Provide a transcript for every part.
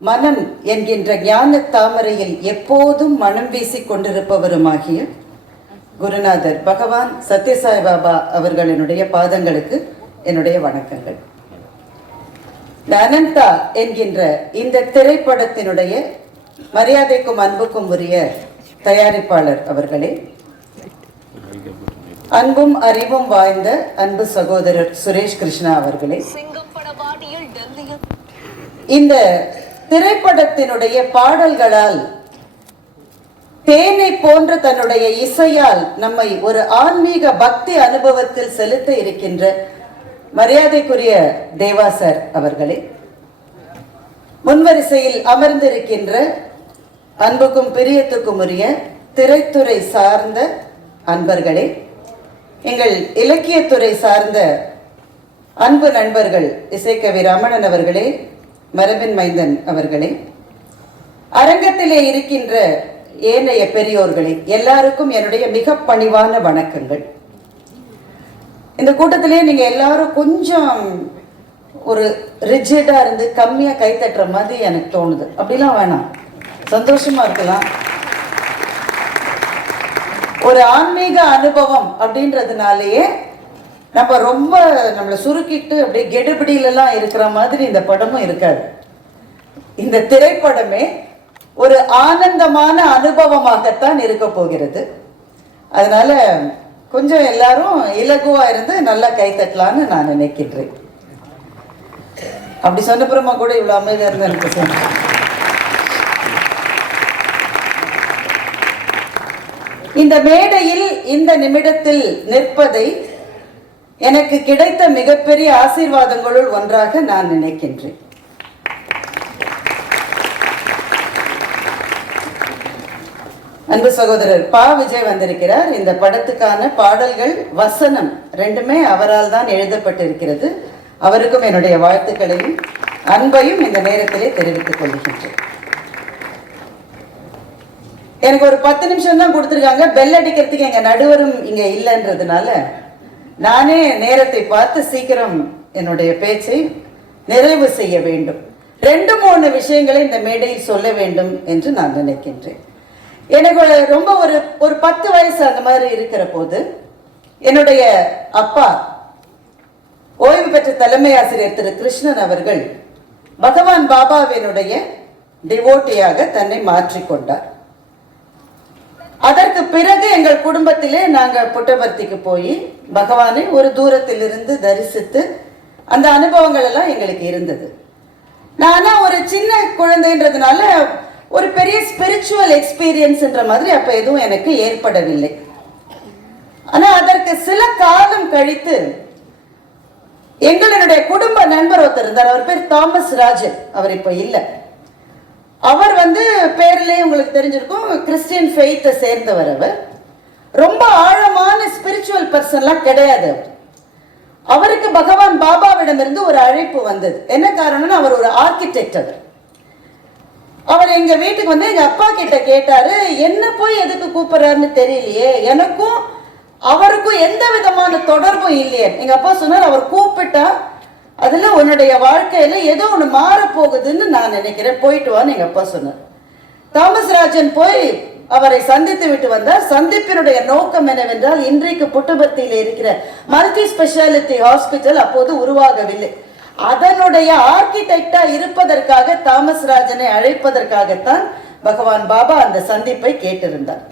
மனம் என்கின்ற ஞான தாமரையில் எப்போதும் மனம் வீசிக் கொண்டிருப்பவருமாகிய குருநாதர் பகவான் சத்யசாய் பாபா அவர்களினுடைய பாதங்களுக்கு என்னுடைய வணக்கங்கள். அனந்தா என்கின்ற இந்த திரைப்படத்தினுடைய மரியாதைக்கும் அன்புக்கும் உரிய தயாரிப்பாளர் அவர்களே, அன்பும் அறிவும் வாய்ந்த அன்பு சகோதரர் சுரேஷ் கிருஷ்ணா அவர்களே, இந்த திரைப்படத்தினுடைய பாடல்களால் தேனை போன்ற தன்னுடைய இசையால் நம்மை ஒரு ஆன்மீக பக்தி அனுபவத்தில் செலுத்த இருக்கின்ற மரியாதைக்குரிய தேவாசர் அவர்களே, முன்வரிசையில் அமர்ந்திருக்கின்ற அன்புக்கும் பிரியத்துக்கும் உரிய திரைத்துறை சார்ந்த அன்பர்களே, எங்கள் இலக்கியத்துறை சார்ந்த அன்பு நண்பர்கள் இசைக்கவி ரமணன் அவர்களே, மரபின் மைந்தன் அவர்களே, அரங்கத்திலே இருக்கின்ற ஏனைய பெரியோர்களே, எல்லாருக்கும் என்னுடைய மிக பணிவான வணக்கங்கள். இந்த கூட்டத்திலே நீங்க எல்லாரும் கொஞ்சம் ஒரு ரிஜிடா இருந்து கம்மியா கை தட்டுற மாதிரி எனக்கு தோணுது. அப்படிலாம் வேணாம், சந்தோஷமா இருக்கலாம். ஒரு ஆன்மீக அனுபவம் அப்படின்றதுனாலேயே நம்ம ரொம்ப நம்மளை சுருக்கிட்டு அப்படியே கெடுபிடியிலலாம் இருக்கிற மாதிரி இந்த படமும் இருக்காது. இந்த திரைப்படமே ஒரு ஆனந்தமான அனுபவமாகத்தான் இருக்க போகிறது. அதனால கொஞ்சம் எல்லாரும் இலகுவா இருந்து நல்லா கை தட்டலான்னு நான் நினைக்கின்றேன். அப்படி சொன்னப்புறமா கூட இவ்வளவு அமைதியா இருந்தா எனக்கு சொன்ன. இந்த மேடையில் இந்த நிமிடத்தில் நிற்பதை எனக்கு கிடைத்த மிகப்பெரிய ஆசீர்வாதங்களுள் ஒன்றாக நான் நினைக்கின்றேன். அன்பு சகோதரர் பா விஜய் வந்திருக்கிறார். இந்த படத்துக்கான பாடல்கள் வசனம் ரெண்டுமே அவரால் தான் எழுதப்பட்டிருக்கிறது. அவருக்கும் என்னுடைய வாழ்த்துக்களையும் அன்பையும் இந்த நேரத்திலே தெரிவித்துக் கொள்கின்றேன். எனக்கு ஒரு 10 நிமிஷம் தான் கொடுத்துருக்காங்க. பெல் அடிக்கிறதுக்கு எங்க நடுவரும் இங்க இல்லைன்றதுனால நானே நேரத்தை பார்த்து சீக்கிரம் என்னுடைய பேச்சை நிறைவு செய்ய வேண்டும். 2-3 விஷயங்களை இந்த மேடையில் சொல்ல வேண்டும் என்று நான் நினைக்கின்றேன். எனக்கு ரொம்ப ஒரு 10 வயசு அந்த மாதிரி இருக்கிற போது என்னுடைய அப்பா ஓய்வு பெற்ற தலைமை ஆசிரியர் திரு கிருஷ்ணன் அவர்கள் பகவான் பாபாவினுடைய டிவோட்டியாக தன்னை மாற்றிக்கொண்டார். அதற்கு பிறகு எங்கள் குடும்பத்திலே நாங்கள் புட்டபர்த்திக்கு போய் பகவானை ஒரு தூரத்தில் இருந்து தரிசித்து அந்த அனுபவங்கள் எல்லாம் எங்களுக்கு இருந்தது. நானா ஒரு சின்ன குழந்தைன்றதுனால ஒரு பெரிய ஸ்பிரிச்சுவல் எக்ஸ்பீரியன்ஸ்ன்ற மாதிரி அப்ப எதுவும் எனக்கு ஏற்படவில்லை. ஆனா அதற்கு சில காலம் கழித்து எங்களுடைய குடும்ப நண்பர் ஒருத்தர் இருந்தார். அவர் பேர் தாமஸ் ராஜன். அவர் இப்ப இல்லை. அவர் பேர்லயே உங்களுக்கு தெரிஞ்சிருக்கும், கிறிஸ்டியன் ஃபெய்த்தை சேர்ந்தவர். அவர் ரொம்ப ஆழமான ஸ்பிரிச்சுவல் பர்சன்லாம் கிடையாது. அவருக்கு பகவான் பாபாவிடமிருந்து ஒரு அழைப்பு வந்தது. என்ன காரணம்னா அவர் ஒரு ஆர்கிடெக்ட். அவர் எங்க வீட்டுக்கு எங்க அப்பா கிட்ட கேட்டாரு, என்ன போய் எதுக்கு கூப்பிடுறாருன்னு தெரியலையே, எனக்கும் அவருக்கும் எந்த விதமான தொடர்பும் இல்லையே. எங்க அப்பா சொன்னார், அவர் கூப்பிட்டா அதுல உன்னுடைய வாழ்க்கையில ஏதோ ஒண்ணு மாற போகுதுன்னு நான் நினைக்கிறேன், போயிட்டு வான்னு எங்க அப்பா சொன்னார். தாமஸ் ராஜன் போய் அவரை சந்தித்து விட்டு வந்தார். சந்திப்பினுடைய நோக்கம் என்னவென்றால், இன்றைக்கு புட்டபர்த்தியில் இருக்கிற மல்டி ஸ்பெஷாலிட்டி ஹாஸ்பிட்டல் அப்போது உருவாகவில்லை. அதனுடைய ஆர்கிடெக்டா இருப்பதற்காக தாமஸ் ராஜனை அழைப்பதற்காகத்தான் பகவான் பாபா அந்த சந்திப்பை கேட்டிருந்தார்.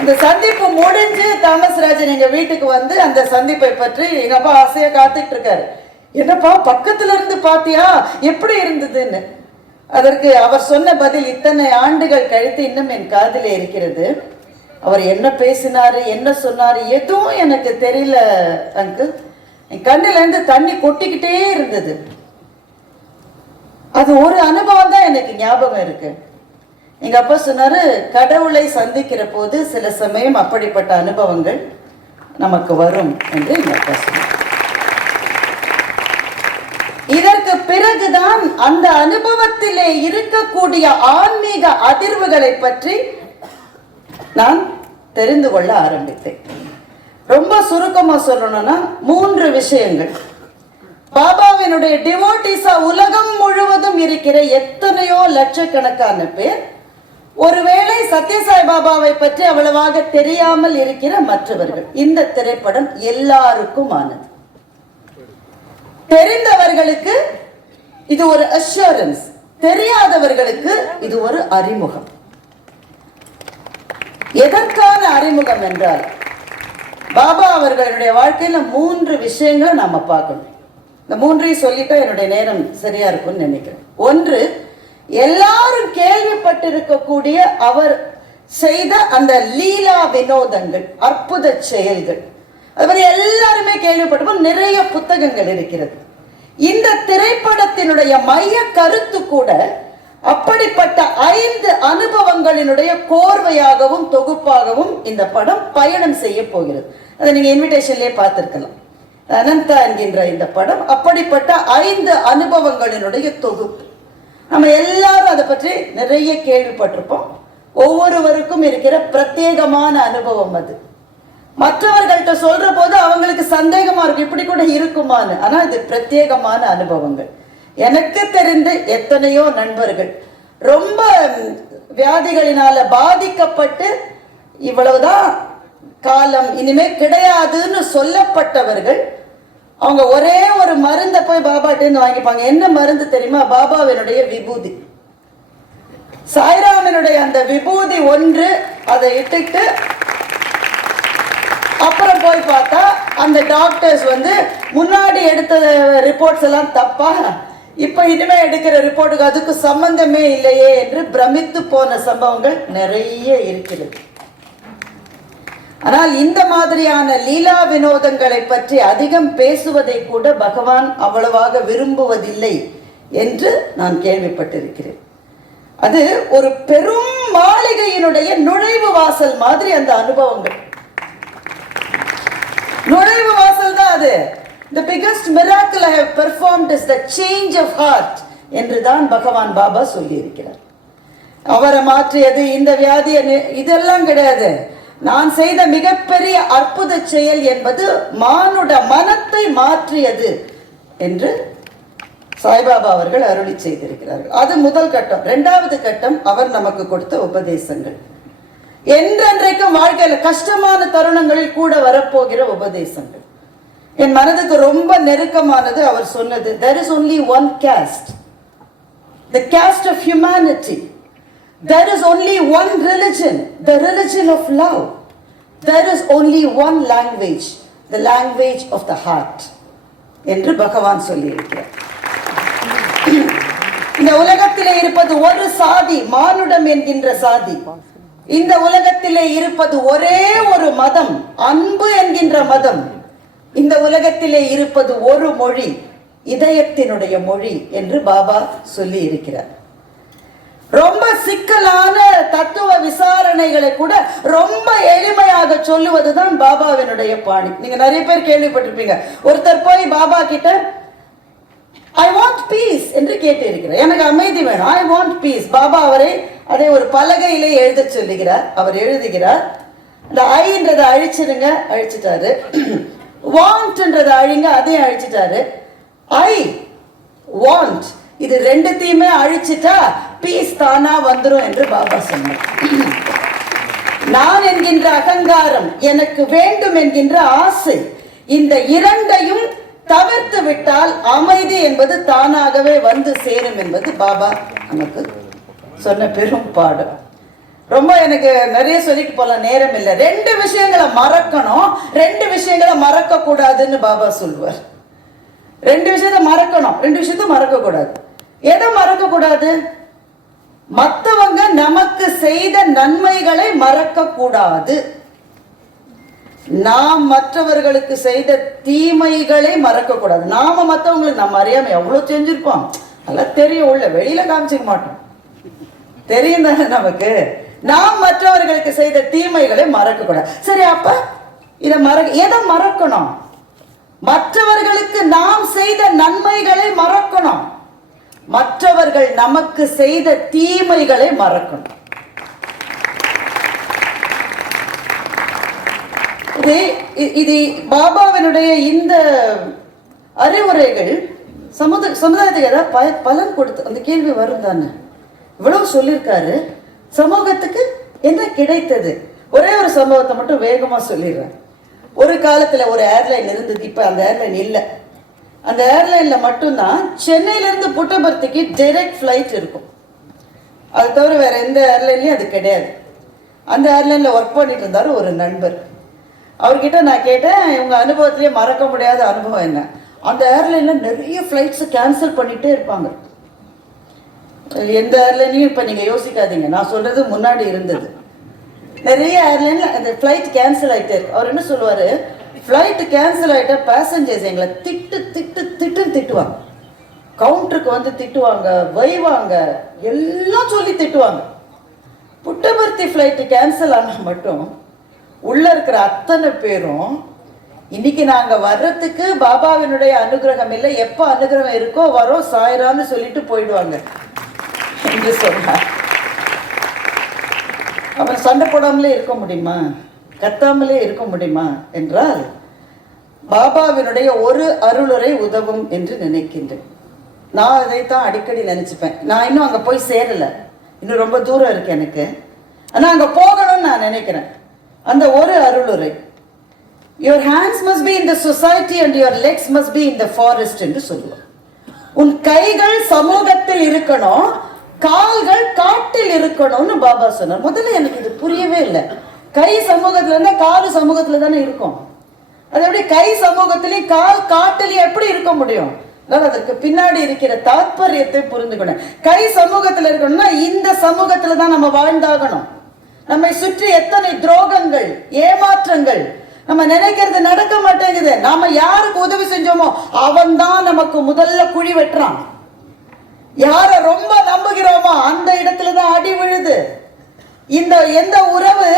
இந்த சந்திப்பு முடிஞ்சு தாமஸ் ராஜன் எங்க வீட்டுக்கு அந்த சந்திப்பை பற்றி எங்க அப்பா ஆசையா காத்துட்டு இருக்காரு. என்னப்பா பக்கத்துல இருந்து பாத்தியா, எப்படி இருந்ததுன்னு. அதற்கு அவர் சொன்ன பதில் இத்தனை ஆண்டுகள் கழித்து இன்னும் என் காதிலே இருக்கிறது. அவர் என்ன பேசினாரு, என்ன சொன்னாரு, எதுவும் எனக்கு தெரியல அங்கிள். என் கண்ணுல இருந்து தண்ணி கொட்டிக்கிட்டே இருந்தது. அது ஒரு அனுபவம் தான் எனக்கு ஞாபகம் இருக்கு. எங்க அப்பா சொன்னாரு, கடவுளை சந்திக்கிற போது சில சமயம் அப்படிப்பட்ட அனுபவங்கள் நமக்கு வரும் என்று எங்க அப்பா சொன்னார். இதற்கு பிறகுதான் அந்த அனுபவத்திலே இருக்கக்கூடிய ஆன்மீக அதிர்வுகளை பற்றி நான் தெரிந்து கொள்ள ஆரம்பித்தேன். ரொம்ப சுருக்கமா சொல்லணும்னா 3 விஷயங்கள். பாபாவை பாபாவினுடைய டிவோட்டிஸா உலகம் முழுவதும் இருக்கிற எத்தனையோ லட்சக்கணக்கான பேர் ஒருவேளை சத்யசாய் பாபாவை பற்றி அவ்வளவாக தெரியாமல் இருக்கிற மற்றவர்கள். இந்த திரைப்படம் எல்லாருக்கும் ஆனது. தெரிந்தவர்களுக்கு இது ஒரு அஷூரன்ஸ், தெரியாதவர்களுக்கு இது ஒரு அறிமுகம். எதற்கான அறிமுகம் என்றால், பாபா அவர்களுடைய வாழ்க்கையில 3 விஷயங்களை நாம பார்க்கணும். இந்த 3ஐயும் சொல்லிட்டா என்னுடைய நேரம் சரியா இருக்கும்னு நினைக்கிறேன். ஒன்று, எல்லாரும் கேள்விப்பட்டிருக்கக்கூடிய அவர் செய்த அந்த லீலா வினோதங்கள், அற்புத செயல்கள், அது மாதிரி எல்லாருமே கேள்விப்பட்டிருப்போம். நிறைய புத்தகங்கள் இருக்கிறது. இந்த திரைப்படத்தினுடைய மைய கருத்து கூட அப்படிப்பட்ட 5 அனுபவங்களினுடைய கோர்வையாகவும் தொகுப்பாகவும் இந்த படம் பயணம் செய்ய போகிறது. அதை நீங்க இன்விடேஷன்லயே பார்த்திருக்கலாம். அனந்தா என்கின்ற இந்த படம் அப்படிப்பட்ட 5 அனுபவங்களினுடைய தொகுப்பு. நம்ம எல்லாரும் அதை பற்றி நிறைய கேள்விப்பட்டிருப்போம். ஒவ்வொருவருக்கும் இருக்கிற பிரத்யேகமான அனுபவம் அது. மற்றவர்கள்ட்ட சொல்ற போது அவங்களுக்கு சந்தேகமா இருக்கும், இப்படி கூட இருக்குமான்னு. ஆனா இது பிரத்யேகமான அனுபவங்கள். எனக்கு தெரிந்த எத்தனையோ நண்பர்கள் ரொம்ப வியாதிகளினால பாதிக்கப்பட்டு இவ்வளவுதான் காலம், இனிமே கிடையாதுன்னு சொல்லப்பட்டவர்கள், அவங்க ஒரே ஒரு மருந்தை போய் பாபாட்டேன்னு வாங்கிப்பாங்க. என்ன மருந்து தெரியுமா? பாபாவினுடைய விபூதி, சாய்ராமனுடைய அந்த விபூதி ஒன்று. அதை இட்டுட்டு அப்புறம் போய் பார்த்தா அந்த டாக்டர்ஸ் முன்னாடி எடுத்த ரிப்போர்ட்ஸ் எல்லாம் தப்பா, இப்ப இனிமே எடுக்கிற ரிப்போர்ட்டுக்கு அதுக்கு சம்பந்தமே இல்லையே என்று பிரமித்து போன சம்பவங்கள் நிறைய இருக்கிறது. ஆனால் இந்த மாதிரியான லீலா வினோதங்களை பற்றி அதிகம் பேசுவதை கூட பகவான் அவ்வளவாக விரும்புவதில்லை என்று நான் கேள்விப்பட்டிருக்கிறேன். அது ஒரு பெரும் மாளிகையினுடைய நுழைவு வாசல் மாதிரி அந்த அனுபவங்கள். நுழைவு வாசல் தான் அது. The biggest miracle I have performed is the change of heart என்று தான் பகவான் பாபா சொல்லி இருக்கிறார். அவரை மாற்றியது, இந்த வியாதியை, இதெல்லாம் கிடையாது. நான் செய்த மிகப்பெரிய அற்புத செயல் என்பது மானுட மனத்தை மாற்றியது என்று சாய்பாபா அவர்கள் அருளி செய்திருக்கிறார்கள். அது முதல் கட்டம். 2வது கட்டம் அவர் நமக்கு கொடுத்த உபதேசங்கள். என்றென்றைக்கும் வாழ்க்கையில கஷ்டமான தருணங்களில் கூட வரப்போகிற உபதேசங்கள் என் மனதுக்கு ரொம்ப நெருக்கமானது. அவர் சொன்னது, there is only one caste, the caste of humanity. There is only one religion, the religion of love. There is only one language, the language of the heart என்று பகவான் சொல்லி இருக்கிறார். இந்த உலகத்திலே இருப்பது ஒரு சாதி, மானுடம் என்கின்ற சாதி. இந்த உலகத்திலே இருப்பது ஒரே ஒரு மதம், அன்பு என்கின்ற மதம். இந்த உலகத்திலே இருப்பது ஒரு மொழி, இதயத்தினுடைய மொழி என்று பாபா சொல்லி இருக்கிறார். ரொம்ப சிக்கலான தத்துவ விசாரணைகளை கூட ரொம்ப எளிமையாக சொல்லுவதுதான் பாபாவினுடைய பாணி. நீங்க நிறைய பேர் கேள்விப்பட்டிருப்பீங்க. ஒருத்தர் போய் பாபா கிட்ட ஐ வாண்ட் பீஸ் என்று கேட்டு இருக்கிறார். எனக்கு அமைதி வேணும், ஐ வாண்ட் பீஸ். பாபா அவரை அதை ஒரு பலகையிலே எழுத சொல்லுகிறார். அவர் எழுதுகிறார். இந்த ஐன்றதை அழிச்சிருங்க, அழிச்சிட்டாரு. வாண்ட்ன்றதை அழிங்க, அதையும் அழிச்சிட்டாரு. ஐ வாண்ட், இது 2த்தையுமே அழிச்சிட்டா பீஸ் தானா வந்துரும் என்று பாபா சொன்னார். நான் என்கின்ற அகங்காரம், எனக்கு வேண்டும் என்கின்ற ஆசை, இந்த 2ஐயும் தவிர்த்து விட்டால் அமைதி என்பது தானாகவே வந்து சேரும் என்பது பாபா நமக்கு சொன்ன பெரும் பாடம். ரொம்ப எனக்கு நிறைய சொல்லிட்டு போல நேரம் இல்லை. 2 விஷயங்களை மறக்கணும், 2 விஷயங்களை மறக்க கூடாதுன்னு பாபா சொல்வார். 2 விஷயத்தை மறக்கணும், 2 விஷயத்தை மறக்க கூடாது. எதை மறக்க கூடாது? மற்றவங்க நமக்கு செய்த நன்மைகளை மறக்க கூடாது. நாம் மற்றவர்களுக்கு செய்த தீமைகளை மறக்க கூடாது. நாம மற்றவங்களுக்கு நம்ம அறியாம எவ்வளவு செஞ்சிருப்போம், அதெல்லாம் தெரியும், உள்ள வெளியில காமிச்சிக்க மாட்டோம், தெரியும் தானே நமக்கு. நாம் மற்றவர்களுக்கு செய்த தீமைகளை மறக்க கூடாது. சரி, அப்ப இதை எதை மறக்கணும்? மற்றவர்களுக்கு நாம் செய்த நன்மைகளை மறக்கணும், மற்றவர்கள் நமக்கு செய்த தீமைகளை மறக்கணும். இது பாபாவினுடைய இந்த அறிவுரைகள் சமுதாயத்துக்கு ஏதாவது பலன் கொடுத்து அந்த கேள்வி வரும் தானே. இவ்வளவு சொல்லியிருக்காரு, சமூகத்துக்கு என்ன கிடைத்தது? ஒரே ஒரு சம்பவத்தை மட்டும் வேகமா சொல்லிடுறேன். ஒரு காலத்துல ஒரு ஏர்லைன் இருந்தது, இப்ப அந்த ஏர்லைன் இல்லை. அந்த ஏர்லைன்ல மட்டும்தான் சென்னையிலிருந்து புட்டபர்த்திக்கு டைரக்ட் ஃபிளைட் இருக்கும். அது தவிர வேற எந்த ஏர்லைன்லயும் அது கிடையாது. அந்த ஏர்லைன்ல ஒர்க் பண்ணிட்டு இருந்தாரு ஒரு நண்பர். அவர்கிட்ட நான் கேட்டேன், இவங்க அனுபவத்திலேயே மறக்க முடியாத அனுபவம் என்ன? அந்த ஏர்லைன்ல நிறைய ஃபிளைட்ஸ் கேன்சல் பண்ணிட்டே இருப்பாங்க. எந்த ஏர்லைனையும் இப்ப நீங்க யோசிக்காதீங்க, நான் சொல்றது முன்னாடி இருந்தது. நிறைய ஏர்லைன்ல அந்த ஃபிளைட் கேன்சல் ஆயிட்டே இருக்கு. அவர் என்ன சொல்லுவாரு, ஃபிளைட் கேன்சல் ஆயிட்டா பேசஞ்சர்ஸ் எங்களை திட்டுவாங்க. கவுண்டருக்கு வந்து திட்டுவாங்க, வைவாங்க, எல்லாம் சொல்லி திட்டுவாங்க. புட்டபர்த்தி ஃபிளைட் கேன்சல் ஆனா மட்டும் உள்ள இருக்கிற அத்தனை பேரும் இன்னைக்கு நாங்க வர்றதுக்கு பாபாவினுடைய அனுகிரகம் இல்லை, எப்ப அனுகிரகம் இருக்கோ வரோம் சாயிரான்னு சொல்லிட்டு போயிடுவாங்க என்று சொன்னார். அவன் சண்டை போடாமலே இருக்க முடியுமா, கத்தாமலே இருக்க முடியுமா என்றால் பாபாவினுடைய ஒரு அருளுரை உதவும் என்று நினைக்கின்றேன். நான் அதைத்தான் அடிக்கடி நினைச்சுப்பேன். நான் இன்னும் அங்க போய் சேரல, இன்னும் ரொம்ப தூரம் இருக்கு எனக்கு. ஆனா அங்க போகணும்னு நான் நினைக்கிறேன். அந்த ஒரு அருளுரை, your hands must be in the society and your legs must be in the forest என்று சொல்லுவோம். உன் கைகள் சமூகத்தில் இருக்கணும், கால்கள் காட்டில் இருக்கணும்னு பாபா சொன்னார். முதல்ல எனக்கு இது புரியவே இல்லை. கை சமூகத்துல இருந்தா காலு சமூகத்துல தானே இருக்கும். அது எப்படி கை சமூகத்திலேயே கால் காட்டிலேயே எப்படி இருக்க முடியும்? அதற்கு பின்னாடி இருக்கிற தாற்பயத்தை புரிந்துக்கணும். கை சமூகத்துல இருக்கணும்னா இந்த சமூகத்துல தான் நம்ம வாழ்ந்தாகணும். நம்மை சுற்றி எத்தனை துரோகங்கள், ஏமாற்றங்கள், நம்ம நினைக்கிறது நடக்க மாட்டேங்குது. நாம யாருக்கு உதவி செஞ்சோமோ அவன் தான் நமக்கு முதல்ல குழி வெட்டுறான். யார ரொம்ப நம்புகிறோமோ அந்த இடத்துலதான் அடி விழுது. இந்த எந்த உறவு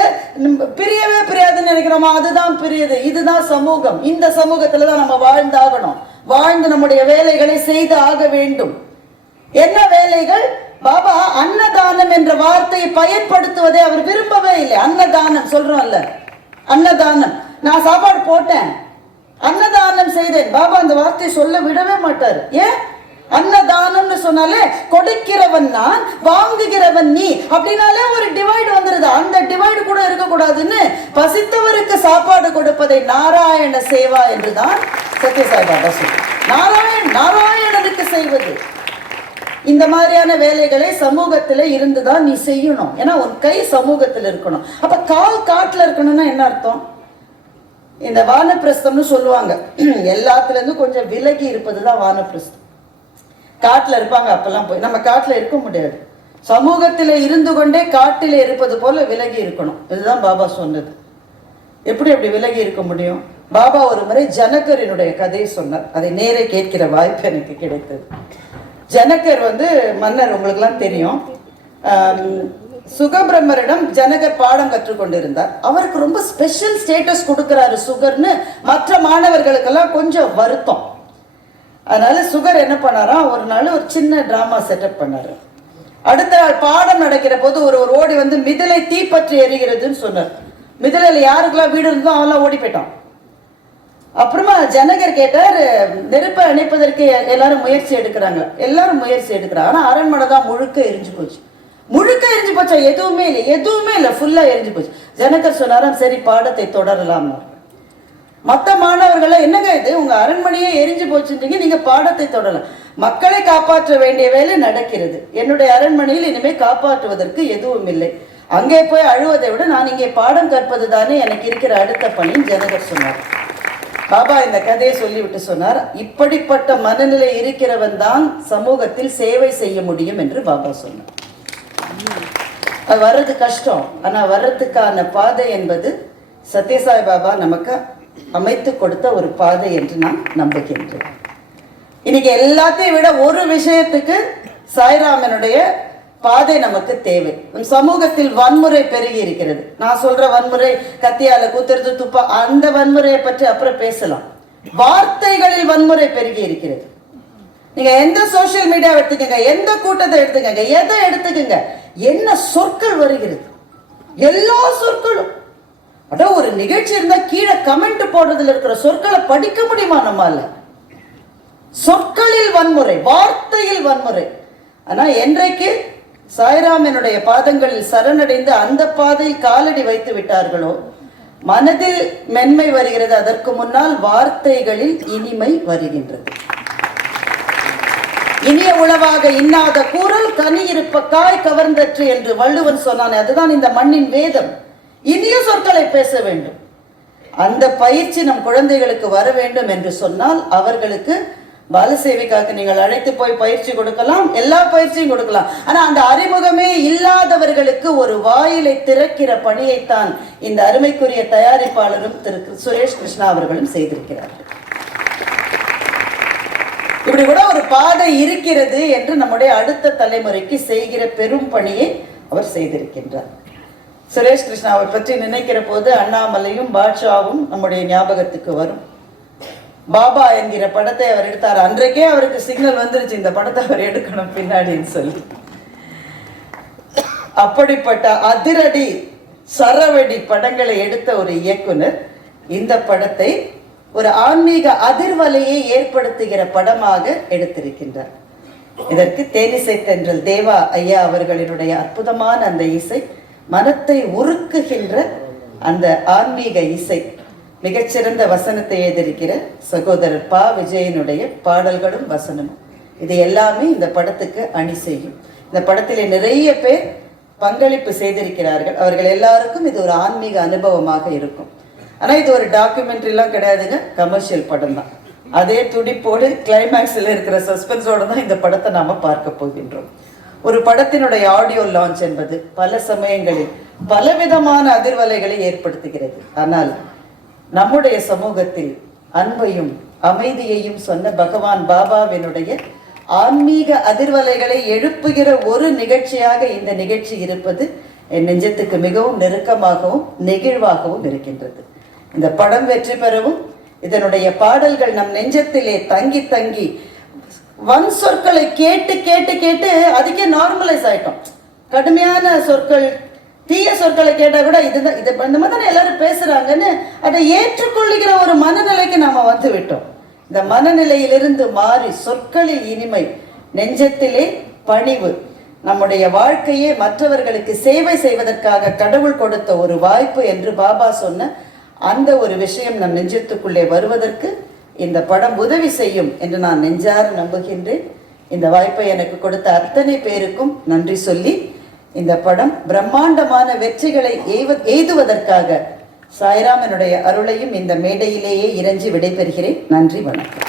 பிரியவே பிரியாதுன்னு நினைக்கிறோமோ அதுதான் பிரியுது. இதுதான் சமூகம். இந்த சமூகத்துலதான் நம்ம வாழ்ந்தாகணும். வாழ்ந்து நம்முடைய வேலைகளை செய்து ஆக வேண்டும். என்ன வேலைகள்? பாபா அன்னதானம் என்ற வார்த்தையை பயன்படுத்துவதை அவர் விரும்பவே இல்லை. அன்னதானம் சொல்றோம்ல, அன்னதானம். நான் சாப்பாடு போட்டேன், அன்னதானம் செய்தேன், பாபா அந்த வார்த்தையை சொல்ல விடவே மாட்டார். ஏன்? அன்னதானம்னு சொன்னாலே கொடுக்கிறவன் நான், வாங்குகிறவன் நீ, அப்படின்னாலே ஒரு டிவைடு வந்துருது. அந்த டிவைடு கூட இருக்கக்கூடாதுன்னு பசித்தவருக்கு சாப்பாடு கொடுப்பதை நாராயண சேவா என்றுதான் சத்யசாய் பாபா சொல்றார். நாராயணனுக்கு செய்வது. இந்த மாதிரியான வேலைகளை சமூகத்துல இருந்துதான் நீ செய்யணும். ஏன்னா உன் கை சமூகத்துல இருக்கணும். அப்ப கால் காட்டுல இருக்கணும்னா என்ன அர்த்தம்? இந்த வானப்பிரஸ்தம்னு சொல்லுவாங்க. எல்லாத்துல இருந்து கொஞ்சம் விலகி இருப்பதுதான் வானப்பிரஸ்தம். காட்டுல இருப்பாங்க, அப்பெல்லாம் போய் நம்ம காட்டுல இருக்க முடியாது. சமூகத்தில இருந்து கொண்டே காட்டில இருப்பது போல விலகி இருக்கணும். இதுதான் பாபா சொன்னது. எப்படி அப்படி விலகி இருக்க முடியும்? பாபா ஒரு முறை ஜனகரினுடைய கதையை சொன்னார். அதை நேரே கேட்கிற வாய்ப்பு எனக்கு கிடைத்தது. ஜனகர் வந்து மன்னர், உங்களுக்கு எல்லாம் தெரியும். சுகபிரம்மரிடம் ஜனகர் பாடம் கற்றுக்கொண்டிருந்தார். அவருக்கு ரொம்ப ஸ்பெஷல் ஸ்டேட்டஸ் கொடுக்கிறாரு சுகர்னு மற்ற மாணவர்களுக்கெல்லாம் கொஞ்சம் வருத்தம். அதனால சுகர் என்ன பண்ணாரா, ஒரு நாள் ஒரு சின்ன டிராமா செட்டப் பண்ணாரு. அடுத்த நாள் பாடம் நடக்கிற போது ஒரு ஓடி வந்து மிதிலை தீப்பற்றி எரிகிறதுன்னு சொன்னார். மிதிலையில யாருக்கெல்லாம் வீடு இருந்தோ அவெல்லாம் ஓடி போயிட்டான். அப்புறமா ஜனகர் கேட்டார், நெருப்பை அணைப்பதற்கு எல்லாரும் முயற்சி எடுக்கிறாங்க. எல்லாரும் முயற்சி எடுக்கிறாங்க. ஆனா அரண்மனை தான் முழுக்க எரிஞ்சு போச்சு. முழுக்க எரிஞ்சு போச்சா? எதுவுமே இல்லை, ஃபுல்லா எரிஞ்சு போச்சு. ஜனகர் சொன்னாராம், சரி பாடத்தை தொடரலாம். மற்ற மாணவர்கள், என்னங்க இது, உங்க அரண்மனையே எரிஞ்சு போச்சுன்றீங்க, நீங்க பாடத்தை தொடரலாம். மக்களை காப்பாற்ற வேண்டிய வேலை நடக்கிறது. என்னுடைய அரண்மனையில் இனிமே காப்பாற்றுவதற்கு எதுவும் இல்லை. அங்கே போய் அழுவதை விட நான் இங்கே பாடம் கற்பது தானே எனக்கு இருக்கிற அடுத்த பணின்னு ஜனகர் சொன்னார். பாபா இந்த கதையை சொல்லிவிட்டு சொன்னார், இப்படிப்பட்ட மனநிலை இருக்கிறவன் தான் சமூகத்தில் சேவை செய்ய முடியும் என்று பாபா சொன்னார். அது வர்றது கஷ்டம், ஆனா வர்றதுக்கான பாதை என்பது சத்யசாய் பாபா நமக்கு அமைத்து கொடுத்த ஒரு பாதை என்று நான் நம்புகின்றேன். இன்னைக்கு எல்லாத்தையும் விட ஒரு விஷயத்துக்கு சாய்ராமனுடைய பாதை நமக்கு தேவை. சமூகத்தில் வன்முறை பெருகி இருக்கிறது. நான் சொல்ற வன்முறை கத்தியால குத்துறது, துப்பா, அந்த வன்முறையை பற்றி அப்புறம் பேசலாம். வார்த்தைகளில் வன்முறை பெருகி இருக்கிறது. நீங்க எந்த சோசியல் மீடியா எடுத்துக்கங்க, எந்த கூட்டத்தை எடுத்துக்கங்க, எதை எடுத்துக்கங்க, என்ன சொற்கள் வருகிறது, எல்லா சொற்களும். அதான் ஒரு நிகழ்ச்சி இருந்தா கீழே கமெண்ட் போடுறதுல இருக்கிற சொற்களை படிக்க முடியுமா நம்மால? சொற்களில் வன்முறை, வார்த்தையில் வன்முறை. ஆனா என்றைக்கு சாய்ராமனுடைய பாதங்களில் சரணடைந்து அந்த பாதையில் காலடி வைத்து விட்டார்களோ மனதில் மென்மை வருகிறது. அதற்கு முன்னால் வார்த்தைகளில் இனிமை வருகின்றது. இனிய உளவாக இன்னாத கூறல் கனி இருப்ப காய் கவர்ந்தற்று என்று வள்ளுவன் சொன்னானே, அதுதான் இந்த மண்ணின் வேதம். இனிய சொற்களை பேச வேண்டும். அந்த பயிற்சி நம் குழந்தைகளுக்கு வர வேண்டும் என்று சொன்னால் அவர்களுக்கு பாலசேவிக்காக நீங்கள் அழைத்து போய் பயிற்சி கொடுக்கலாம், எல்லா பயிற்சியும் கொடுக்கலாம். ஆனா அந்த அறிமுகமே இல்லாதவர்களுக்கு ஒரு வாயிலை திறக்கிற பணியைத்தான் இந்த அருமைக்குரிய தயாரிப்பாளரும் திரு சுரேஷ் கிருஷ்ணா அவர்களும் செய்திருக்கிறார்கள். இப்படி கூட ஒரு பாதை இருக்கிறது என்று நம்முடைய அடுத்த தலைமுறைக்கு செய்கிற பெரும் பணியை அவர் செய்திருக்கின்றார். சுரேஷ் கிருஷ்ணாவை பற்றி நினைக்கிற போது அண்ணாமலையும் பாட்ஷாவும் நம்முடைய ஞாபகத்துக்கு வரும். பாபா என்கிற படத்தை அவர் எடுத்தார். அன்றைக்கே அவருக்கு சிக்னல் வந்துருச்சு, இந்த படத்தை அவர் எடுக்கணும் பின்னாடின்னு சொல்லி. அப்படிப்பட்ட அதிரடி சரவடி படங்களை எடுத்த ஒரு இயக்குனர் இந்த படத்தை ஒரு ஆன்மீக அதிர்வலையை ஏற்படுத்துகிற படமாக எடுத்திருக்கின்றார். இதற்கு தேனிசை தென்றல் தேவா ஐயா அவர்களினுடைய அற்புதமான அந்த இசை, மனத்தை உருக்குகின்ற அந்த ஆன்மீக இசை, மிகச்சிறந்த வசனத்தை எழுதியிருக்கிற சகோதரர் பா விஜயனுடைய பாடல்களும் வசனமும், இது எல்லாமே இந்த படத்துக்கு அணி செய்யும். இந்த படத்திலே நிறைய பேர் பங்களிப்பு செய்திருக்கிறார்கள். அவர்கள் எல்லாருக்கும் இது ஒரு ஆன்மீக அனுபவமாக இருக்கும். ஆனால் இது ஒரு டாக்குமெண்ட்ரிலாம் கிடையாதுங்க, கமர்ஷியல் படம் தான். அதே துடிப்போடு கிளைமேக்ஸில் இருக்கிற சஸ்பென்ஸோடு தான் இந்த படத்தை நாம் பார்க்க போகின்றோம். ஒரு படத்தினுடைய ஆடியோ லான்ச் என்பது பல சமயங்களில் பலவிதமான அதிர்வலைகளை ஏற்படுத்துகிறது. ஆனால் நம்முடைய சமூகத்தில் அன்பையும் அமைதியையும் சொன்ன பகவான் பாபாவினுடைய ஆன்மீக அதிர்வலைகளை எழுப்புகிற ஒரு நிகழ்ச்சியாக இந்த நிகழ்ச்சி இருப்பது என் நெஞ்சத்துக்கு மிகவும் நெருக்கமாகவும் நெகிழ்வாகவும் இருக்கின்றது. இந்த படம் வெற்றி பெறவும் இதனுடைய பாடல்கள் நம் நெஞ்சத்திலே தங்கி தங்கி வன் சொற்களை கேட்டு கேட்டு கேட்டு அதுக்கே நார்மலைஸ் ஆயிட்டோம். கடுமையான சொற்கள், தீய சொற்களை கேட்டால் கூட இதுதான் இது இந்த மாதிரி தானே எல்லாரும் பேசுறாங்கன்னு அதை ஏற்றுக்கொள்ளுகிற ஒரு மனநிலைக்கு நாம வந்து விட்டோம். இந்த மனநிலையிலிருந்து மாறி சொற்களில் இனிமை, நெஞ்சத்திலே பணிவு, நம்முடைய வாழ்க்கையே மற்றவர்களுக்கு சேவை செய்வதற்காக கடவுள் கொடுத்த ஒரு வாய்ப்பு என்று பாபா சொன்ன அந்த ஒரு விஷயம் நம் நெஞ்சத்துக்குள்ளே வருவதற்கு இந்த படம் உதவி செய்யும் என்று நான் நெஞ்சார நம்புகின்றேன். இந்த வாய்ப்பை எனக்கு கொடுத்த அத்தனை பேருக்கும் நன்றி சொல்லி இந்த படம் பிரம்மாண்டமான வெற்றிகளை எய்துவதற்காக சாய்ராமனுடைய அருளையும் இந்த மேடையிலேயே இறைஞ்சி விடைபெறுகிறேன். நன்றி, வணக்கம்.